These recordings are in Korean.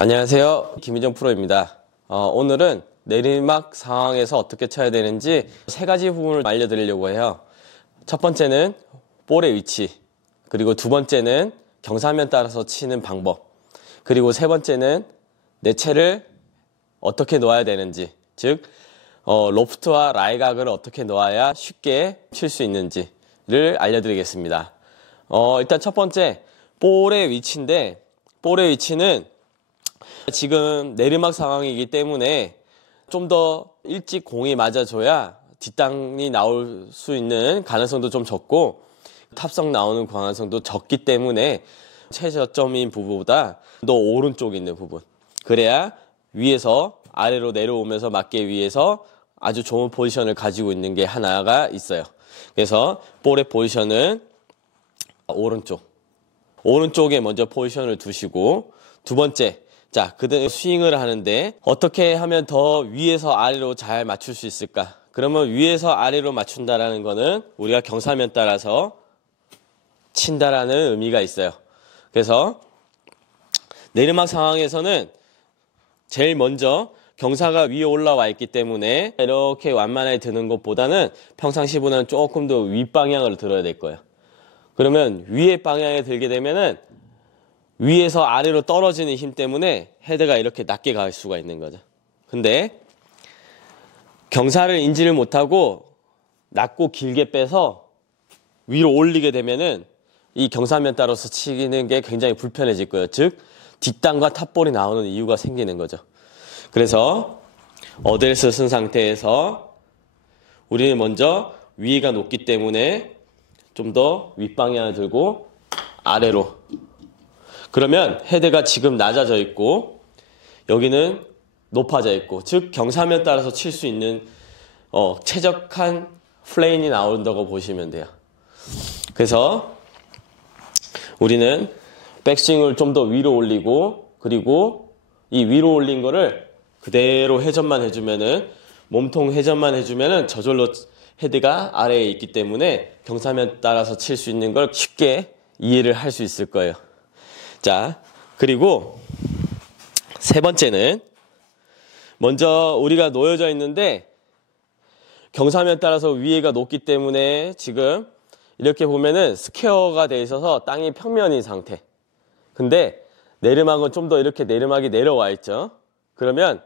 안녕하세요. 김희정 프로입니다. 오늘은 내리막 상황에서 어떻게 쳐야 되는지 세 가지 부분을 알려드리려고 해요. 첫 번째는 볼의 위치, 그리고 두 번째는 경사면 따라서 치는 방법, 그리고 세 번째는 내 채를 어떻게 놓아야 되는지, 즉 로프트와 라이각을 어떻게 놓아야 쉽게 칠 수 있는지를 알려드리겠습니다. 일단 첫 번째, 볼의 위치인데, 볼의 위치는 지금 내리막 상황이기 때문에 좀 더 일찍 공이 맞아줘야 뒷땅이 나올 수 있는 가능성도 좀 적고 탑성 나오는 가능성도 적기 때문에 최저점인 부분보다 더 오른쪽에 있는 부분, 그래야 위에서 아래로 내려오면서 맞기 위해서 아주 좋은 포지션을 가지고 있는 게 하나가 있어요. 그래서 볼의 포지션은 오른쪽에 먼저 포지션을 두시고, 두 번째, 자, 그다음에 스윙을 하는데 어떻게 하면 더 위에서 아래로 잘 맞출 수 있을까? 그러면 위에서 아래로 맞춘다라는 거는 우리가 경사면 따라서 친다라는 의미가 있어요. 그래서 내리막 상황에서는 제일 먼저 경사가 위에 올라와 있기 때문에 이렇게 완만하게 드는 것보다는 평상시보다는 조금 더 윗방향으로 들어야 될 거예요. 그러면 위의 방향에 들게 되면은 위에서 아래로 떨어지는 힘 때문에 헤드가 이렇게 낮게 갈 수가 있는 거죠. 근데 경사를 인지를 못하고 낮고 길게 빼서 위로 올리게 되면은 이 경사면 따라서 치는 게 굉장히 불편해질 거예요. 즉 뒷땅과 탑볼이 나오는 이유가 생기는 거죠. 그래서 어드레스 쓴 상태에서 우리는 먼저 위가 높기 때문에 좀 더 윗방향을 들고 아래로, 그러면 헤드가 지금 낮아져 있고 여기는 높아져 있고, 즉 경사면 따라서 칠 수 있는 최적한 플레인이 나온다고 보시면 돼요. 그래서 우리는 백스윙을 좀 더 위로 올리고, 그리고 이 위로 올린 거를 그대로 회전만 해주면은, 몸통 회전만 해주면은 저절로 헤드가 아래에 있기 때문에 경사면 따라서 칠 수 있는 걸 쉽게 이해를 할 수 있을 거예요. 자, 그리고 세 번째는 먼저 우리가 놓여져 있는데 경사면 따라서 위에가 높기 때문에 지금 이렇게 보면은 스퀘어가 돼 있어서 땅이 평면인 상태. 근데 내리막은 좀 더 이렇게 내리막이 내려와 있죠. 그러면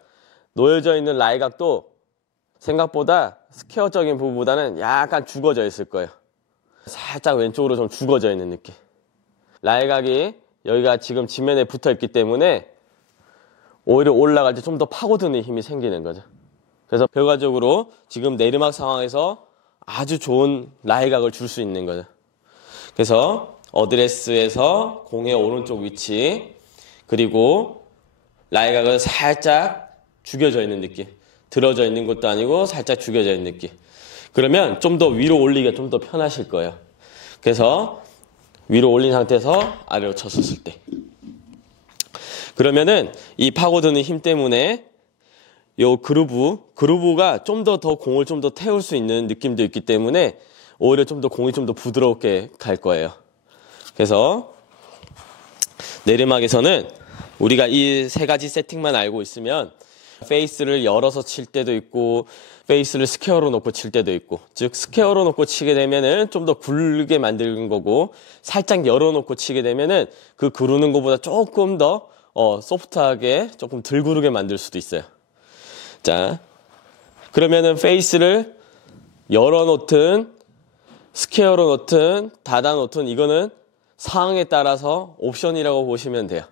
놓여져 있는 라이각도 생각보다 스퀘어적인 부분보다는 약간 죽어져 있을 거예요. 살짝 왼쪽으로 좀 죽어져 있는 느낌. 라이각이 여기가 지금 지면에 붙어 있기 때문에 오히려 올라갈 때 좀 더 파고드는 힘이 생기는 거죠. 그래서 결과적으로 지금 내리막 상황에서 아주 좋은 라이각을 줄 수 있는 거죠. 그래서 어드레스에서 공의 오른쪽 위치, 그리고 라이각을 살짝 죽여져 있는 느낌, 들어져 있는 것도 아니고 살짝 죽여져 있는 느낌. 그러면 좀 더 위로 올리기가 좀 더 편하실 거예요. 그래서 위로 올린 상태에서 아래로 쳤었을 때, 그러면은 이 파고드는 힘 때문에 요 그루브가 좀 더 공을 좀 더 태울 수 있는 느낌도 있기 때문에 오히려 좀 더 공이 좀 더 부드럽게 갈 거예요. 그래서 내리막에서는 우리가 이 세 가지 세팅만 알고 있으면 페이스를 열어서 칠 때도 있고 페이스를 스퀘어로 놓고 칠 때도 있고, 즉 스퀘어로 놓고 치게 되면은 좀 더 굴게 만드는 거고, 살짝 열어놓고 치게 되면은 그 구르는 것보다 조금 더 소프트하게 조금 덜 구르게 만들 수도 있어요. 자, 그러면은 페이스를 열어놓든 스퀘어로 놓든 닫아 놓든 이거는 상황에 따라서 옵션이라고 보시면 돼요.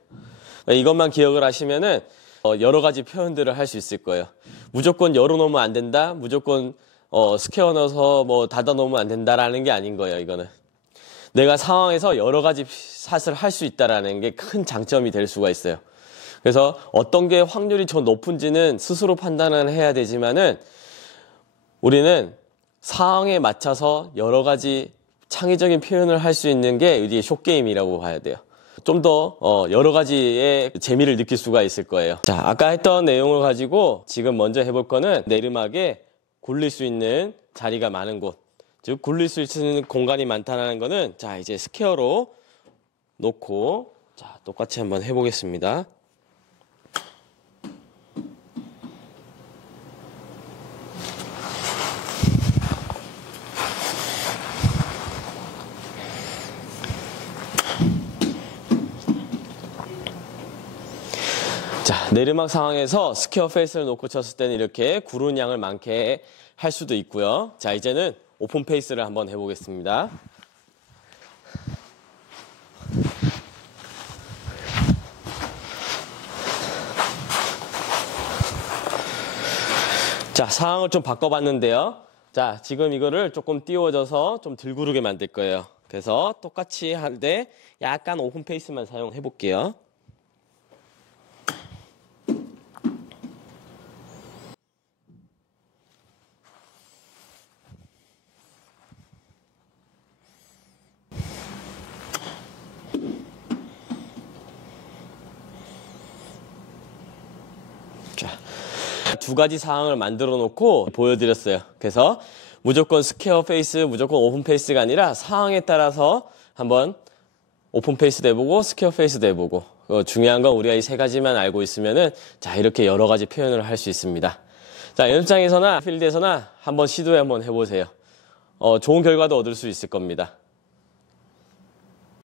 이것만 기억을 하시면은 여러 가지 표현들을 할 수 있을 거예요. 무조건 열어놓으면 안 된다, 무조건 스퀘어 넣어서 뭐 닫아 놓으면 안 된다라는 게 아닌 거예요. 이거는 내가 상황에서 여러 가지 샷을 할 수 있다라는 게 큰 장점이 될 수가 있어요. 그래서 어떤 게 확률이 더 높은지는 스스로 판단을 해야 되지만은 우리는 상황에 맞춰서 여러 가지 창의적인 표현을 할 수 있는 게 이게 숏게임이라고 봐야 돼요. 좀 더 여러 가지의 재미를 느낄 수가 있을 거예요. 자, 아까 했던 내용을 가지고 지금 먼저 해볼 거는 내리막에 굴릴 수 있는 자리가 많은 곳, 즉 굴릴 수 있는 공간이 많다는 거는, 자, 이제 스퀘어로 놓고, 자, 똑같이 한번 해보겠습니다. 자, 내리막 상황에서 스퀘어 페이스를 놓고 쳤을 때는 이렇게 구른 양을 많게 할 수도 있고요. 자, 이제는 오픈 페이스를 한번 해보겠습니다. 자, 상황을 좀 바꿔봤는데요. 자, 지금 이거를 조금 띄워져서 좀 덜 구르게 만들 거예요. 그래서 똑같이 하는데 약간 오픈 페이스만 사용해 볼게요. 자, 두 가지 상황을 만들어 놓고 보여드렸어요. 그래서 무조건 스퀘어 페이스, 무조건 오픈 페이스가 아니라 상황에 따라서 한번 오픈 페이스도 해보고 스퀘어 페이스도 해보고, 중요한 건 우리가 이 세 가지만 알고 있으면은 자, 이렇게 여러 가지 표현을 할 수 있습니다. 자, 연습장에서나 필드에서나 한번 시도해 한번 해보세요. 좋은 결과도 얻을 수 있을 겁니다.